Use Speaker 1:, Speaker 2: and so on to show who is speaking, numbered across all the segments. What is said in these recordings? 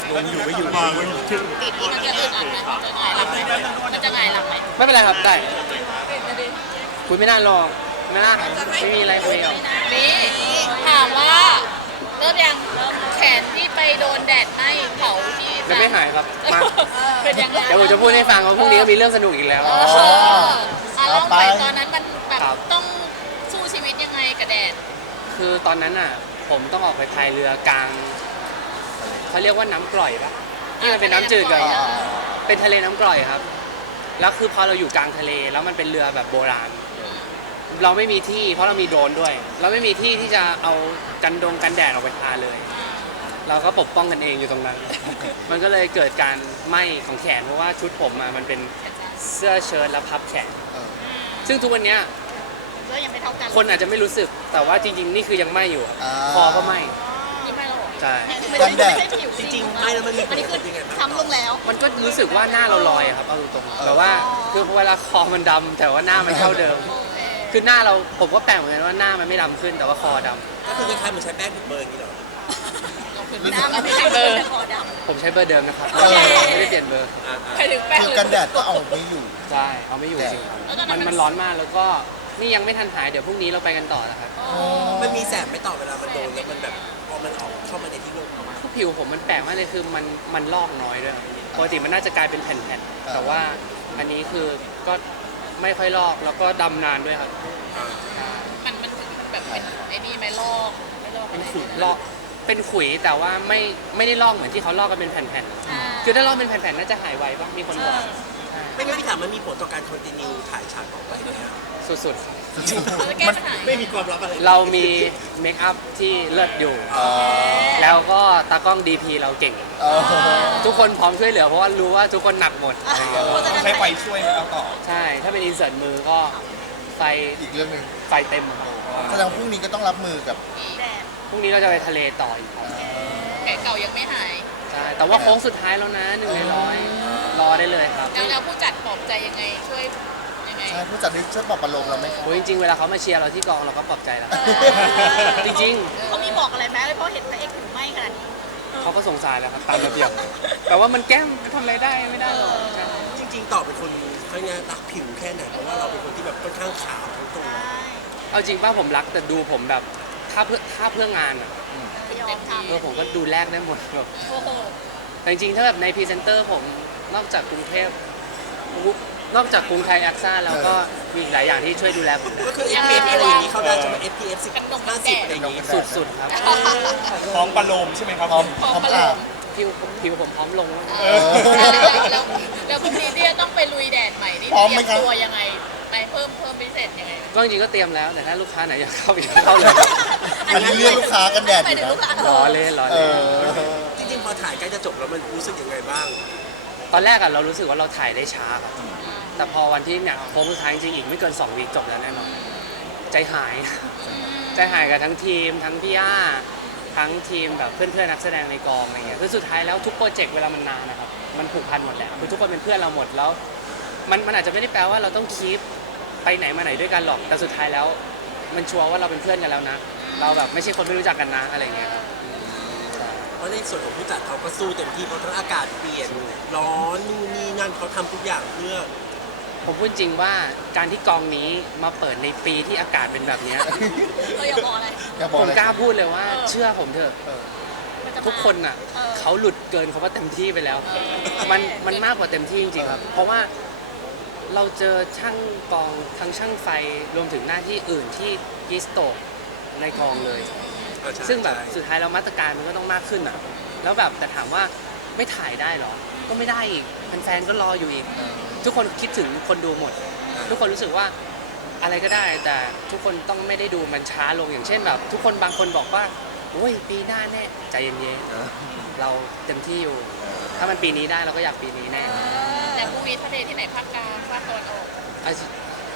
Speaker 1: งอยู่ไม่อยู่
Speaker 2: ติดมันจะอึดอัดไหมมันจะไงหลับไหม
Speaker 3: ไม่เป็นไรครับได้คุยไม่นานหรอกนะไม่มีอะไรคุยหรอก
Speaker 2: นี่ถามว่าเริ่มยังแขนที่ไปโดนแดดไหม้เผาที่
Speaker 3: ยังไม่หายครับมา
Speaker 2: เป็นยังไง
Speaker 3: เดี๋ยวผมจะพูดให้ฟังว่าพรุ่งนี้ก็มีเรื่องสนุกอีกแล้ว
Speaker 2: เล่าไปตอนนั้นมันแบบต้องสู้ชีวิตยังไงกับแดด
Speaker 3: คือตอนนั้นอ่ะผมต้องออกไปพายเรือกลางเขาเรียกว่าน้ำกร่อยปะที่มันเป็นน้ำจืดกันเป็นทะเลน้ำกร่อยครับแล้วคือพอเราอยู่กลางทะเลแล้วมันเป็นเรือแบบโบราณ เราไม่มีที่เพราะเรามีโดรนด้วย เราไม่มีที่ที่จะเอากันแดดออกไปพาเลย เราก็ปกป้องกันเองอยู่ตรงนั้น มันก็เลยเกิดการไหม้ของแขนเพราะว่าชุดผมมันเป็นเสื้อเชิ้ตและพับแขนซึ่งทุกวันนี้
Speaker 2: ก็ยังไม่เท่ากัน
Speaker 3: คนอาจจะไม่รู้สึกแต่ว่าจริงๆนี่คือยังไหม้อยู่คอก็ไหม้
Speaker 2: นี่ไม่หรอก
Speaker 3: ใช่
Speaker 2: ไม่ใช่ผิว
Speaker 1: จริงๆไม่แล้วมันมีผ
Speaker 2: อัน
Speaker 1: ล
Speaker 2: นี้คือ
Speaker 1: ยังไงบ้าง
Speaker 2: ช้ำลงแล้ว
Speaker 3: มันก็รู้สึกว่าหน้าเราลอยอะครับเอาตรงๆแต่ว่าคือเวลาคอมันดำแต่ว่าหน้ามันเท่าเดิม คือหน้าเราผมก็แปลกเหมือนกันว่าหน้ามันไม่ดำขึ้นแต่ว่าคอดำ
Speaker 1: ก็คือคล้ายๆเหมือนใช้แป้งบุกเบิร์นอย่างนี้เหรอ
Speaker 2: น้ำไม่ใช่เบอร์คอด
Speaker 3: ผมใช้เบอร์เดิมนะครับไม่ได้เปลี่ยนเบอร์
Speaker 2: ำใครถึงแป้ง
Speaker 4: คือกันแดดก็เอาไม่อยู่
Speaker 3: ใช่เอาไม่อยู่จริงครับมันร้อนมากแล้วก็นี่ยังไม่ทันหายเดี๋ยวพรุ่งนี้เราไปกันต่อนะครับ
Speaker 1: มันมีแสบไม่ต่อเวลามันโดนแล้วมันแบบพอมันออกเข้ามาในที่ลม
Speaker 3: ผิวผมมันแปลกมากเลยคือมันลอกน้อยด้วยครับปกติมันน่าจะกลายเป็นแผ่นๆแต่ว่าอันนี้คือก็ไม่ค่อยลอกแล้วก็ดำนานด้วยครับ
Speaker 2: มันถึงแบบเป็นไอ้นี่ไหมลอกไม่ลอก
Speaker 3: เป็นขุยลอกเป็นขุยแต่ว่าไม่ได้ลอกเหมือนที่เขาลอกกันเป็นแผ่นๆคือถ้าลอกเป็นแผ่นๆน่าจะหายไวป่ะมีคนบอก
Speaker 1: ไม่งั้นพี่ถามมันมีผลต่อการคอนติเนียถ่ายฉากต่อไปไหมครับ
Speaker 3: สุด
Speaker 2: เขาจะแก้ปัญหา
Speaker 1: ไม่มีความลับอะไร
Speaker 3: ๆเรามีเมคอัพที่เลิศอยู่ แล้วก็ตากล้อง DP เราเก่ง ทุกคนพร้อมช่วยเหลือเพราะว่ารู้ว่าทุกคนหนักหมด
Speaker 4: ใช้ไฟช่วยเอาต่อ
Speaker 3: ใช่ ถ้าเป็นอินเสิร์ตมือก็ไฟ
Speaker 4: อีกเรื่องหนึ่ง
Speaker 3: ไฟเต็มครับ
Speaker 4: แสดงว่าพรุ่งนี้ก็ต้องรับมือกับ
Speaker 2: แดด
Speaker 3: พรุ่งนี้เราจะไปทะเลต่ออีกครับ
Speaker 2: แผลเก่ายังไม่หาย
Speaker 3: ใช่ แต่ว่าโค้งสุดท้ายแล้วนะ1 ใน 100รอได้เลยครับ
Speaker 2: แล้วผู้จัดปลอบใจยังไงช่วยยังไง
Speaker 4: ใช่ผู้จัดได้ช่วยปลอบประโลมเราไหมครับ
Speaker 3: โอ้ยจริงๆ เวลาเขามาเชียร์เราที่กองเราก็ปลอบใจแล้ว จริง
Speaker 2: เขามีบอกอะไรไหมเพราะเห็นพระเอกถือไม้ขนาดนี้
Speaker 3: ๆ เขาก็สงสารแหล้วครับตามระเบียบ แต่ว่ามันแก้มทำอะไรได้ไม่ได้หรอกใช่
Speaker 1: จริงๆต่อเป็นคนค่อนข้างรักผิวแค่ไหนเพราะว่าเราเป็นคนที่แบบค่อนข้างขาวทั้งตัว
Speaker 3: เอาจริงป่ะผมรักแต่ดูผมแบบถ้าเพื่องานอะ
Speaker 2: เต็มที่
Speaker 3: ผมก็ดูแลกได้หมดแบบ
Speaker 2: โอ้โห
Speaker 3: แต่จริงๆ ถ้าแบบในพรีเซนเตอร์ผมนอกจากกรุงเทพนอกจากกรุงไทยแอคซ่าแล้วก็มีอีกหลายอย่างที่ช่วยดูแลผมนะ
Speaker 1: ก็คือ SPF อะไรอย่างนี้เข้าได้ใช่ไหม SPF 10 50อะไรอย่างนี้
Speaker 3: สุดๆครับ
Speaker 5: พร้อมประโลมใช่ไหมครับ
Speaker 4: พร้อมพร้อมอ่าน
Speaker 3: ผิวผมพร้อมลง
Speaker 2: แล้วพรุ่งนี้ที่จะต้องไปลุยแดดใหม่นี่เตรียมตัวยังไงไปเพิ่มพิเศษยังไง
Speaker 3: ก็จริงๆก็เตรียมแล้วแต่ถ้าลูกค้าไหนอยากเข้าอีกเข้าเลย
Speaker 4: อันนี้เรียกลูกค้ากันแดดอ
Speaker 2: ไป
Speaker 4: ยู่
Speaker 2: ถึง
Speaker 4: นะ
Speaker 2: ลูกค้า
Speaker 3: ล้อเล่นล้อ
Speaker 4: เอ
Speaker 3: เล่น
Speaker 4: อ
Speaker 1: จริงๆพอถ่ายใกล้จะจบแล้วมันรู้สึกยังไงบ้าง
Speaker 3: ตอนแรกอะเรารู้สึกว่าเราถ่ายได้ช้าครับแต่พอวันที่เนี่ยโค้งสุดท้ายจริงๆอีกไม่เกิน2 วีคจบแล้วแน่นอนใจหาย ใจหายกับทั้งทีมทั้งพี่ย่าทั้งทีมแบบเพื่อนๆนักแสดงในกองอะไรเงี้ยคือสุดท้ายแล้วทุกโปรเจกต์เวลามันนานนะครับมันผูกพันหมดแหละคือทุกคนเป็นเพื่อนเราหมดแล้วมันอาจจะไม่ได้แปลว่าเราต้องคีปไปไหนมาไหนด้วยกันหรอกแต่สุดท้ายแล้ว มันชัวร์ว่าเราเป็นเพื่อนกันแล้วนะ เราแบบไม่ใช่คนไม่รู้จักกันนะอะไรเงี้ยครับ
Speaker 1: เพราะในส่วนของผู้จัดเขาก็สู้เต็มที่เพราะทั้งอากาศเปลี่ยนร้อนนู่นนี่นั่นเขาทำทุกอย่างเพื่อ
Speaker 3: ผมพูดจริงว่าการที่กองนี้มาเปิดในปีที่อากาศเป็นแบบเนี้ย
Speaker 2: เราอย่าบอกอะไร
Speaker 4: อย่าบ
Speaker 3: ผ
Speaker 4: อก
Speaker 3: ม
Speaker 4: เลย
Speaker 3: กล้าพูดเลยว่าเชื่อผมเถอะ
Speaker 4: เออ
Speaker 3: ทุกคนอ่ะเขาหลุดเกินคำว่าเต็มที่ไปแล้ว มันมากกว่าเต็มที่จริงๆครับเพราะว่าเราเจอช่างกองทั้งช่างไฟรวมถึงหน้าที่อื่นที่ยิสโตกในกองเลย ซึ่งแบบสุดท้ายแล้วมาตรการมันก็ต้องมากขึ้นอ่ะแล้วแบบแต่ถามว่าไม่ถ่ายได้หรอ ก็ไม่ได้อีกแฟนๆก็รออยู่อีก ทุกคนคิดถึงคนดูหมด ทุกคนรู้สึกว่าอะไรก็ได้ แต่ทุกคนต้องไม่ได้ดูมันช้าลงอย่างเช่นแบบ ทุกคนบางคนบอกว่าโอ้ยปีหน้าแน่ใจเย็น
Speaker 4: เออ
Speaker 3: ๆเราเต็มที่อยู่ ถ้ามันปีนี้ได้เราก็อยากปีนี้แน่
Speaker 2: แต่พรุ่งนี้ทะเลที่ไหนภาคกลางภาคตะวันออก
Speaker 3: เอาสิ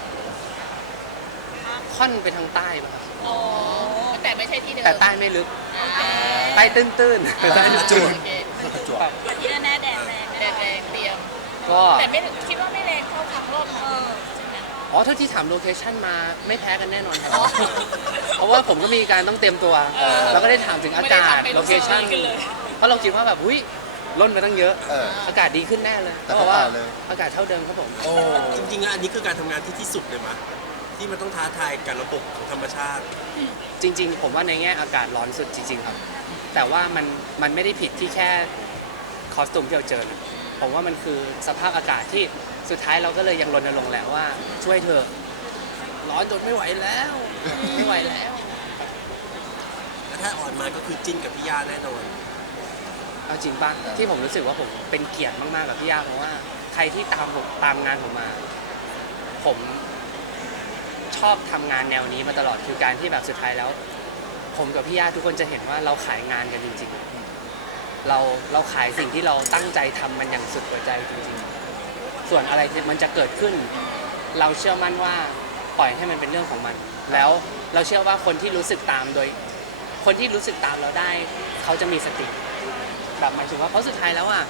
Speaker 3: ค่อนไปทางใต้ป่ะครับ
Speaker 2: อ๋อแต่ไม่ใช่ที่เดิม
Speaker 3: แต่ใต้ไม่ลึกใต้ตื้นๆใต้ตื้น
Speaker 2: โอเค
Speaker 3: ๆแบบ
Speaker 2: ที่แน่แดดแรงแดดแรงเตรียม
Speaker 3: ก็
Speaker 2: แต่ไม่คิดว่าไม่แรงเท่าครั้งรอบนั้นใช่ไหม
Speaker 3: อ๋อเท่าที่ถามโลเคชั่นมาไม่แพ้กันแน่นอนครับ เพราะว่าผมก็มีการต้องเตรียมตัว แล้วก็ได้ถามถึงอากาศโลเคชั่นเพราะเราคิดว่าแบบหุ้ยล่นไปตั้งเยอะ
Speaker 4: เออ
Speaker 3: อากาศดีขึ้นแน่เลย
Speaker 4: แต่
Speaker 3: เขาบอกว่า
Speaker 4: เขาผ่านเลย
Speaker 3: อากาศเท่าเดิมครับผม
Speaker 4: โอ้
Speaker 1: จริงๆอันนี้คือการทำงานที่สุดเลยมั้ยที่มันต้องท้าทายกับระบบของธรรมชาติ
Speaker 3: จริง ๆ ผมว่าในแง่อากาศร้อนสุดจริง ๆ ครับ แต่ว่ามันไม่ได้ผิดที่แค่คอสตูมที่เราเจอนะผมว่ามันคือสภาพอากาศที่สุดท้ายเราก็เลยยังรณรงค์แหละว่าช่วยเธอะร้อนจนไม่ไหวแล้วไม่ไหวแล้ว
Speaker 1: แล้วถ้าอ่อนมาก็คือจิ้นกับพี่ย่าแน่นอน
Speaker 3: เอาจริงป่ะที่ผมรู้สึกว่าผมเป็นเกียรติมากๆกับพี่ย่าเพราะว่าใครที่ตามงานผมมา ผมชอบทำงานแนวนี้มาตลอดคือการที่แบบสุดท้ายแล้ว ผมกับพี่ย่าทุกคนจะเห็นว่าเราขายงานกันจริงๆเราขายสิ่งที่เราตั้งใจทำมันอย่างสุดหัวใจจริงๆส่วนอะไรที่มันจะเกิดขึ้น เราเชื่อมั่นว่าปล่อยให้มันเป็นเรื่องของมัน แล้วเราเชื่อว่าคนที่รู้สึกตามคนที่รู้สึกตามเราได้ เขาจะมีสติแบบหมายถึงว่าเพราะสุดท้ายแล้วอ่ะ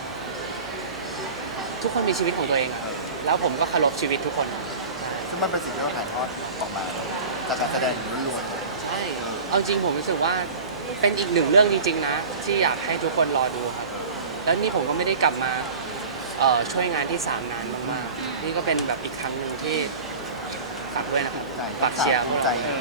Speaker 3: ทุกคนมีชีวิตของตัวเองอะแล้วผมก็เคารพชีวิตทุกคน
Speaker 4: ซึ่งมันเป็นสิ่งที่เราถ่ายทอดออกมาจากการแสดงล้วน
Speaker 3: ใช่เอาจริงผมรู้สึกว่าเป็นอีกหนึ่งเรื่องจริง ๆ นะ ที่อยากให้ทุกคนรอดูครับแล้วนี่ผมก็ไม่ได้กลับมาช่วยงานที่3นานมากๆนี่ก็เป็นแบบอีกครั้งหนึ่งที่ฝากด้วยนะครับ
Speaker 4: ๆใช่
Speaker 3: ฝากเชียร์พวก
Speaker 4: ใจ
Speaker 3: เรา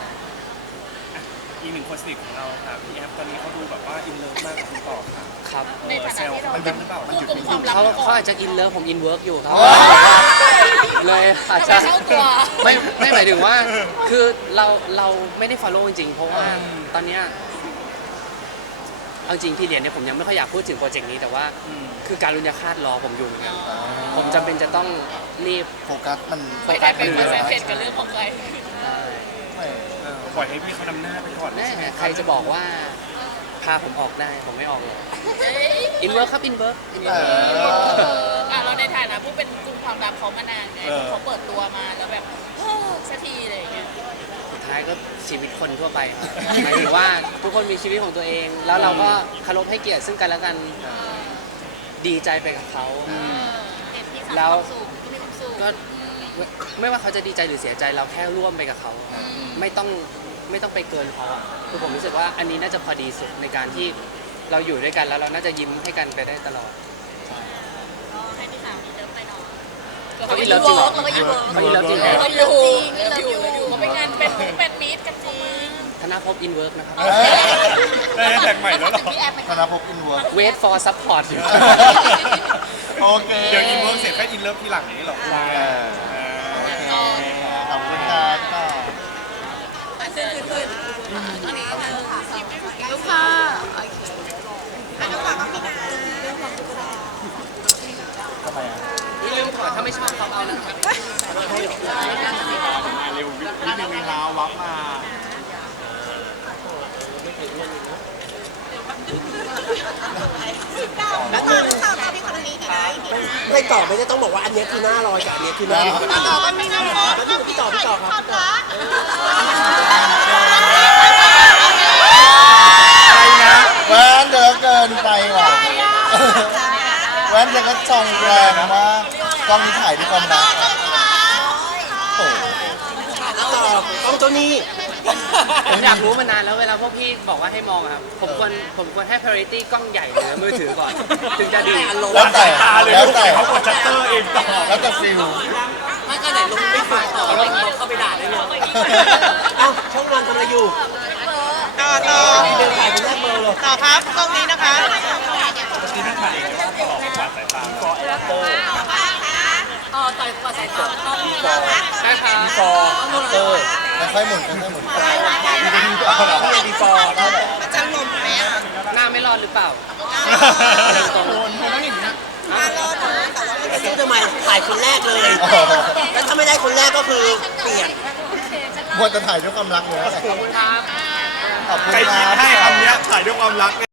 Speaker 5: อีกหนึ่งคนสนิทของเราค่ะพี่แอฟตอนนี้เขาดูแบบว่าอินเลิฟมากกับคุณต่อค่ะ
Speaker 3: ครับ
Speaker 2: ในฐานะที่เรา
Speaker 5: มันเป็นหรือเปล่า
Speaker 2: ผู้กลุ่มความลับ
Speaker 3: เขาอาจจะอินเลิฟผมอินเวิร์กอยู่ครับ
Speaker 4: โอ้
Speaker 3: เลยอาจ
Speaker 2: ทำไม
Speaker 3: จะ
Speaker 2: เข้าตัว
Speaker 3: ไม่หมายถึงว่าคือเราไม่ได้ follow จริงๆ เพราะว่าตอนเนี้ยเอาจริงที่เรียนเนี่ยผมยังไม่ค่อยอยากพูดถึงโปรเจกต์นี้แต่ว่าคือการรุญยฆาตรอผมอยู่เหมือนกันผมจำเป็นจะต้องรีบ
Speaker 4: โฟกัสมัน
Speaker 2: ไม่ได้เป็นเปอร์เซ็นต์กับเรื่องของใคร
Speaker 4: ไม่
Speaker 5: ปล่อยให้พี่เขานำหน้าไปก่อน
Speaker 3: แน่
Speaker 5: ใช่ไหม
Speaker 3: ใครจะบอกว่าพาผมออกได้ผมไม่ออกเลยอินเวิร์กครับอินเวิร์ก
Speaker 2: เราในฐานะผู้เป็นกลุ่มความลับเขามานานไงเขาเปิดตัวมาแล้วแบบสักทีอะไรอย่างเงี้ย
Speaker 3: สุดท้ายก็ชีวิตคนทั่วไปครับหมายถึงว่าทุกคนมีชีวิตของตัวเอง แล้วเราก็เคารพให้เกียรติซึ่งกันและกันดีใจไปกับเขา แล้วก็ไม่ว่าเขาจะดีใจหรือเสียใจเราแค่ร่วมไปกับเขา ไม่ต้องไปเกินเขาอ่ะคือผมรู้สึกว่าอันนี้น่าจะพอดีสุดในการที่เราอยู่ด้วยกันแล้วเราน่าจะยิ้มให้กันไปได้ตลอด
Speaker 2: ให้พี่สาวมีเลิฟไปเนาะ
Speaker 3: เขาอินเลิฟจริงเหรอ
Speaker 2: เขาอินเลิฟ
Speaker 3: เขาอินเลิฟจริงเหรอ
Speaker 2: เขาอยู่เขาไปงานเป็นมีตกันจริง
Speaker 3: ธนาภพอินเวิร์กนะครับ
Speaker 5: ได้แท็กใหม่แล้วเหรอ
Speaker 2: พี่แอฟไป
Speaker 4: ธนภพอินวัว
Speaker 3: wait for support อยู่
Speaker 4: โอเค
Speaker 5: เดี๋ยวอินเวิร์กเสร็จก็อินเลิฟทีหลังนี้เหรอ
Speaker 4: ขอบคุณครับต่อ
Speaker 2: ลูกค่ะ
Speaker 4: ทำไมอ่ะ
Speaker 3: นี่ลืมถอดถ้าไม่ชอบเขาเอานะครับ
Speaker 5: มาเร็วนิดนึงมีลาววับมา
Speaker 1: แล้วนึงไม่ตอบไม่ได้ต้องบอกว่าอันเนี้ยคือหน้าลอยกับอันเนี้ยคือหน้าลอยแล้วนึงพี่ต่อครับ
Speaker 5: อะไรนะ
Speaker 4: แว้นเดี๋ยวเกินไปว่ะแว้นจะก็ชงแรงมากกล้องนี้ถ่ายด้วยความรักโอ้โห
Speaker 1: แล้วต่อกล้องตัวนี้
Speaker 3: ผมอยากรู้มานานแล้วเวลาพวกพี่บอกว่าให้มองอะครับผมควรให้ priority กล้องใหญ่หรือมือถือก่อน ถึงจะดี
Speaker 4: แล้วแต่
Speaker 5: ตาเลย
Speaker 4: แล้ว
Speaker 5: ลูก
Speaker 4: แต่
Speaker 5: เขากดชัตเตอร์เองต่อ
Speaker 4: แล้วแต่ฟิล
Speaker 1: ไม่ก็ไหนลงไม่ฝ่ายต่อเราเข้าไปด่าได้เลยเอ้าช่องวันทำอะไรอยู่
Speaker 2: ต่อ
Speaker 1: เดินถ่ายเป็นแรกเบอร์เลย
Speaker 2: ต่อครับตรงนี้นะคะ
Speaker 5: ที่นั่นถ่ายเองต่อไม่กวาดสายตา
Speaker 2: ต่อยกว่าสายตาต้องมี
Speaker 3: ใช่ครับ
Speaker 1: ฟอร์เตอร์
Speaker 4: แล้วค่อยหมุนค่อยหมุน
Speaker 1: ดีฟอร์ได้แหละ
Speaker 2: จะหลบไหม
Speaker 3: หน้าไม่รอดหรือเปล่า
Speaker 1: ซึ่งทำไมถ่ายคนแรกเลย แล้วถ้าไม่ได้คนแรกก็คือเปลี่ยน
Speaker 4: ควรจะถ่ายด้วยความรักเลย
Speaker 3: ขอบคุณครับ
Speaker 4: ขอบคุณ
Speaker 5: ใคร
Speaker 4: ค
Speaker 5: คิด
Speaker 4: รับ
Speaker 5: ให้คำเนี้ยถ่ายด้วยความรัก